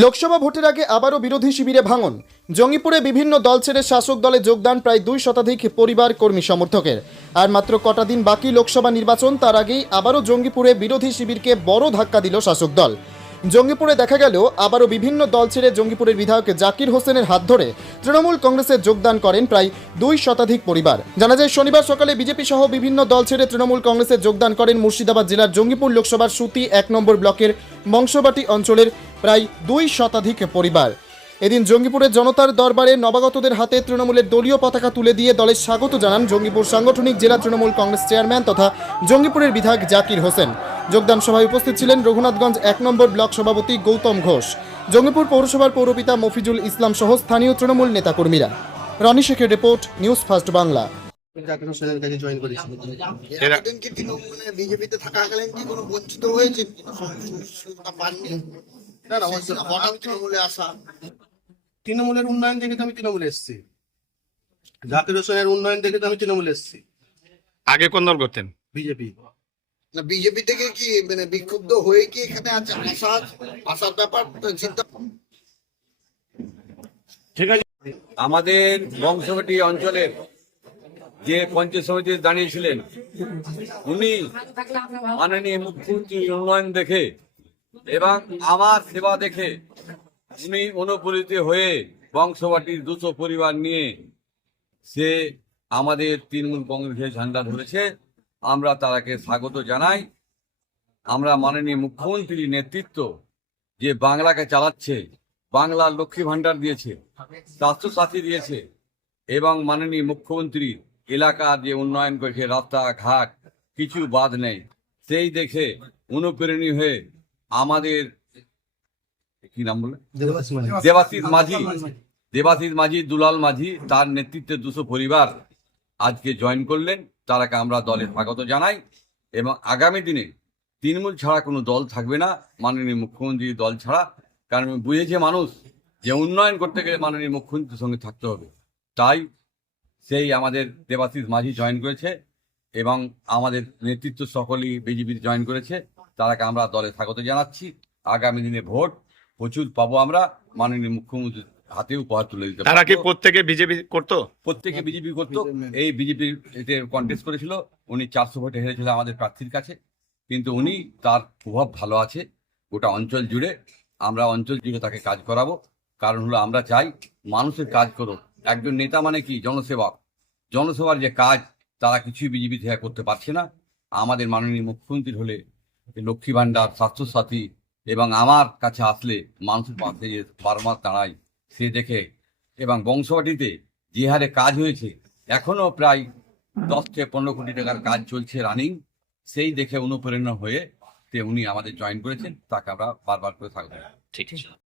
লোকসভা ভোটের আগে আবারও বিরোধী শিবিরে ভাঙন। জঙ্গিপুরে বিভিন্ন দল ছেড়ে শাসক দলে যোগদান প্রায় দুই শতাধিক পরিবার কর্মী সমর্থকের। আর মাত্র কটা দিন বাকি লোকসভা নির্বাচন, তার আগেই আবারও জঙ্গিপুরে বিরোধী শিবিরকে বড় ধাক্কা দিল শাসক দল। জঙ্গিপুরে দেখা গেল, আবারও বিভিন্ন দল ছেড়ে জঙ্গিপুরের বিধায়ক জাকির হোসেনের হাত ধরে তৃণমূল কংগ্রেসে যোগদান করেন প্রায় দুই শতাধিক পরিবার। জানা যায়, শনিবার সকালে বিজেপি সহ বিভিন্ন দল ছেড়ে তৃণমূল কংগ্রেসে যোগদান করেন মুর্শিদাবাদ জেলার জঙ্গিপুর লোকসভার সুতি এক নম্বর ব্লকের বংশবাটি অঞ্চলের প্রায় দুই শতাধিক পরিবার। এদিন জঙ্গিপুরের জনতার দরবারে নবাগতদের হাতে তৃণমূলের দলীয় পতাকা তুলে দিয়ে দলের স্বাগত জানান জঙ্গিপুর সাংগঠনিক জেলা তৃণমূল কংগ্রেস চেয়ারম্যান তথা জঙ্গিপুরের বিধায়ক জাকির হোসেন। যোগদান সভায় উপস্থিত ছিলেন রঘুনাথগঞ্জ এক নম্বর ব্লক সভাপতি গৌতম ঘোষ। জঙ্গিপুর পৌরসভার পৌরপিতা মফিজুল ইসলাম সহ স্থানীয় তৃণমূল নেতাকর্মীরা। রনি শেখের report news first Bangla. Zakir হোসেনের কাছে জয়েন করেছি। এরা- এতদিন কি তৃণমূলে বিজেপিতে থাকাকালীন কি কোনো বঞ্চিত হয়েছে? না না হঠাৎ তৃণমূলে আসা। তৃণমূলের উন্নয়ন দেখে তো আমি তৃণমূলে এসেছি। জাকির হোসেনের উন্নয়ন দেখে তো আমি তৃণমূলে এসেছি। আগে কোন দল করতেন? বিজেপি। না বিজেপি থেকে কি মানে বিক্ষুব্ধ হয়ে কি এখানে আছে? আসা আসার ব্যাপার চিন্তা? আমাদের বংশবটি অঞ্চলের যে পঞ্চায়েত সমিতি দাঁড়িয়েছিলেন উনি মাননীয় মুখ্যমন্ত্রীর উন্নয়ন দেখে এবং আমার সেবা দেখে উনি অনুপ্রেরিত হয়ে বংশবাটির দুশো পরিবার নিয়ে সে আমাদের তৃণমূল কংগ্রেসের ঝান্ডা ধরেছে। আমরা তারাকে স্বাগত জানাই। আমরা মাননীয় মুখ্যমন্ত্রীর নেতৃত্ব যে বাংলাকে চালাচ্ছে, বাংলার লক্ষ্মী ভাণ্ডার দিয়েছে, স্বাস্থ্যসাথী দিয়েছে এবং মাননীয় মুখ্যমন্ত্রী এলাকার যে উন্নয়ন করেছে, রাস্তাঘাট, কিছু বাদ নেই, সেই দেখে অনুপ্রেরণী হয়ে আমাদের কি নাম বলে? দেবাশিস মাঝি। দেবাশিস মাঝি। দুলাল মাঝি তার নেতৃত্বে দুশো পরিবার আজকে জয়েন করলেন। তারাকে আমরা দলে স্বাগত জানাই। এবং আগামী দিনে তৃণমূল ছাড়া কোনো দল থাকবে না মাননীয় মুখ্যমন্ত্রীর দল ছাড়া। কারণ বুঝেছে মানুষ যে উন্নয়ন করতে গেলে মাননীয় মুখ্যমন্ত্রীর সঙ্গে থাকতে হবে। তাই সেই আমাদের দেবাশিস মাঝি জয়েন করেছে এবং আমাদের নেতৃত্ব সকলেই বিজেপির জয়েন করেছে। তারাকে আমরা দলে স্বাগত জানাচ্ছি। আগামী দিনে ভোট প্রচুর পাবো আমরা। মাননীয় মুখ্যমন্ত্রীর হাতে উপহার তুলে দিতে তারা কি প্রত্যেকে বিজেপি করতো? প্রত্যেকে বিজেপি করতো। এই বিজেপি এতে কন্টেস্ট করেছিল। উনি চারশো ভোটে হেরেছিল আমাদের প্রার্থীর কাছে। কিন্তু উনি তার প্রভাব ভালো আছে। গোটা অঞ্চল জুড়ে আমরা অঞ্চল জুড়ে তাকে কাজ করাবো। কারণ হলো আমরা চাই মানুষের কাজ করো একজন নেতা মানে কি? জনসেবক। জনসেবার যে কাজ তারা কিছুই বিজেপি থেকে করতে পারছে না। আমাদের মাননীয় মুখ্যমন্ত্রী হলে লক্ষ্মী ভাণ্ডার স্বাস্থ্যসাথী এবং আমার কাছে আসলে মানুষের পাশে বারবার দাঁড়াই, সে দেখে এবং বংশবাটিতে যে হারে কাজ হয়েছে, এখনও প্রায় দশ থেকে পনেরো কোটি টাকার কাজ চলছে রানিং সেই দেখে অনুপ্রেরণা হয়ে তে উনি আমাদের জয়েন করেছেন, তাকে আমরা বারবার করে থাকব ঠিক